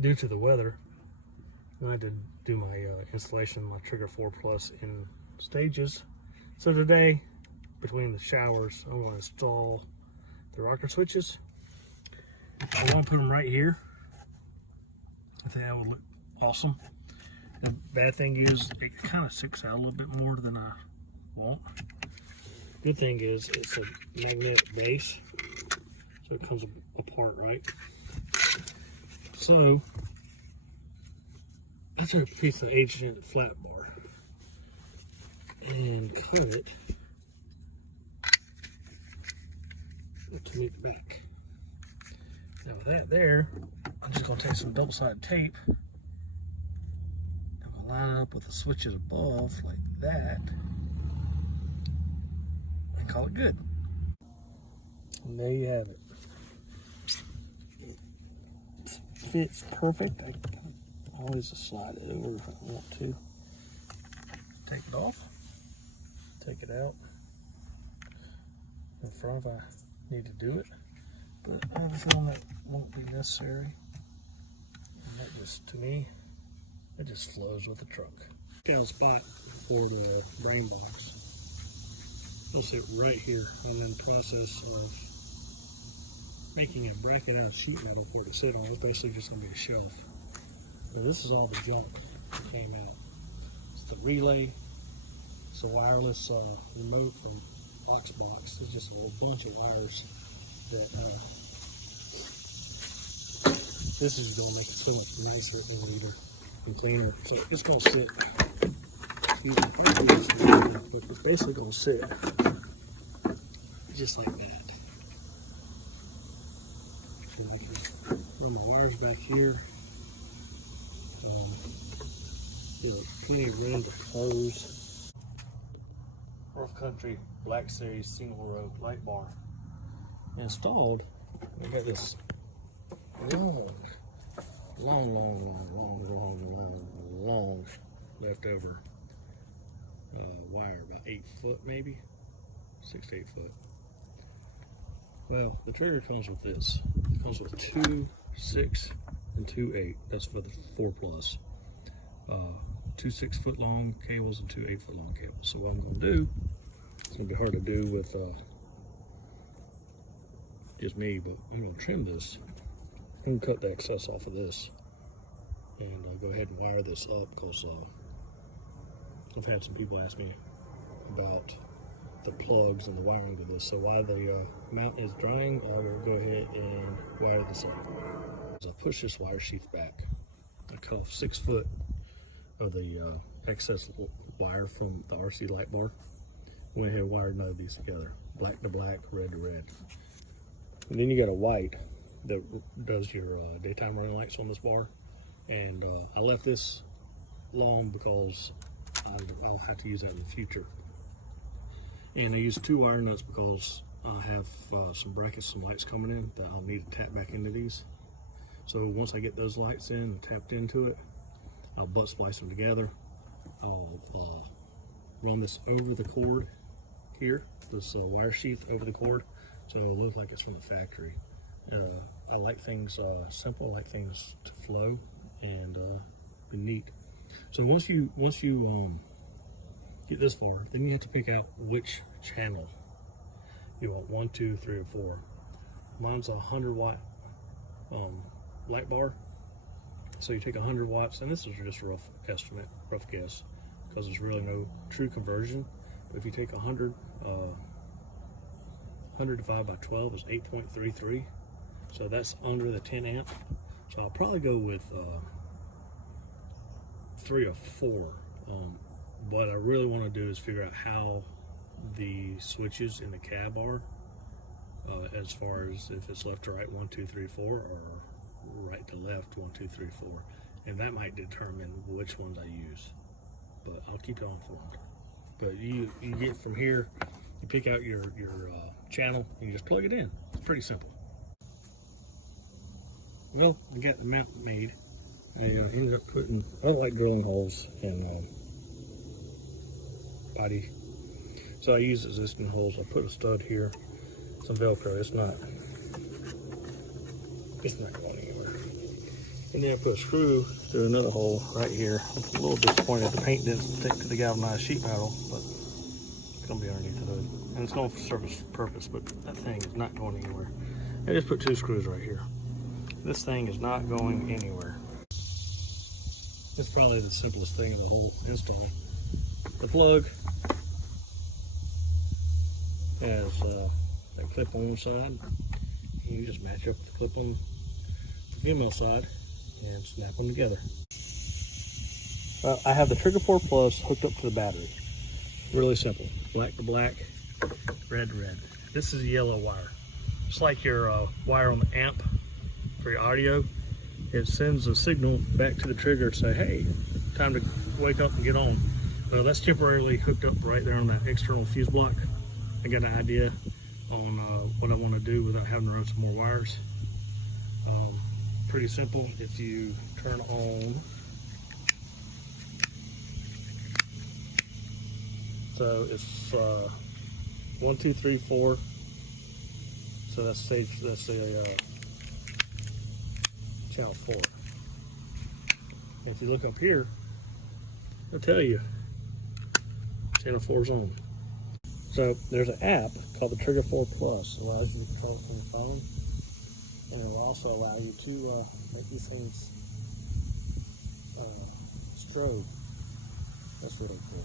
due to the weather, I had to do my installation of my Trigger 4 Plus in stages. So today, between the showers, I want to install the rocker switches. I want to put them right here. I think that would look awesome. The bad thing is it kind of sticks out a little bit more than I want. Good thing is it's a magnetic base, so it comes apart, right? So I took a piece of 8" flat bar and cut it to meet the back. Now with that there, I'm just going to take some double-sided tape. I'm going to line it up with the switches above like that and call it good. And there you have it. It fits perfect. I can always slide it over if I want to. Take it off. Take it out in front if I need to do it. But I have a feeling that won't be necessary. And that just, to me, it just flows with the truck. Got a spot for the brain box. I'll sit right here. I'm in the process of making a bracket out of sheet metal for it to sit on. It's basically just going to be a shelf. But this is all the junk that came out. It's the relay. It's a wireless remote from Oxbox. It's just a whole bunch of wires that this is going to make it so much nicer and neater and cleaner. So it's going to sit. But it's basically going to sit just like that. And I can run my wires back here. Plenty of room to close. Rough Country Black Series single row light bar installed. I got this long leftover wire, about 8 foot maybe, 6 to 8 foot. Well, the trigger comes with this. It comes with 2 6 and 2 8. That's for the 4 Plus. 2 6 foot long cables and 2 8 foot long cables. So what I'm going to do, it's going to be hard to do with just me, but I'm going to trim this and cut the excess off of this, and I'll go ahead and wire this up because I've had some people ask me about the plugs and the wiring to this. So while the mount is drying, I will go ahead and wire this up. As I push this wire sheath back, I cut off 6 foot of the excess wire from the RC light bar. Went ahead and wired none of these together, black to black, red to red. And then you got a white that does your daytime running lights on this bar. And I left this long because I'll have to use that in the future. And I used 2 wire nuts because I have some brackets, some lights coming in that I'll need to tap back into these. So once I get those lights in and tapped into it, I'll butt splice them together. I'll run this over the cord here, this wire sheath over the cord, so it'll look like it's from the factory. I like things simple, I like things to flow and be neat. So once you get this far, then you have to pick out which channel you want, 1, 2, 3, or 4. Mine's a 100-watt light bar. So you take 100 watts, and this is just a rough estimate, rough guess, because there's really no true conversion. But if you take 100 divided by 12 is 8.33. So that's under the 10 amp. So I'll probably go with 3 or 4. What I really want to do is figure out how the switches in the cab are, as far as if it's left to right 1, 2, 3, 4, or right to left 1, 2, 3, 4, and that might determine which ones I use. But I'll keep you informed. But you get from here, you pick out your channel and you just plug it in. It's pretty simple. Well, I got the mount made. I ended up putting, I don't like drilling holes in body, so I use existing holes. I put a stud here, some Velcro. It's not going anywhere. And then I put a screw through another hole right here. I'm a little disappointed the paint didn't stick to the galvanized sheet metal, but it's gonna be underneath the hood. And it's going for service purpose, but that thing is not going anywhere. I just put 2 screws right here. This thing is not going anywhere. It's probably the simplest thing in the whole install. The plug has that clip on one side. You just match up the clip on the female side and snap them together. I have the Trigger 4 Plus hooked up to the battery. Really simple. Black to black, red to red. This is a yellow wire. It's like your wire on the amp for your audio. It sends a signal back to the trigger to say, hey, time to wake up and get on. That's temporarily hooked up right there on that external fuse block. I got an idea on what I want to do without having to run some more wires. Pretty simple. If you turn on, so it's 1, 2, 3, 4. So that's stage. That's a channel 4. If you look up here, it'll tell you channel 4 is on. So there's an app called the Trigger 4 Plus. It allows you to control it from the phone, and it will also allow you to make these things strobe. That's really cool.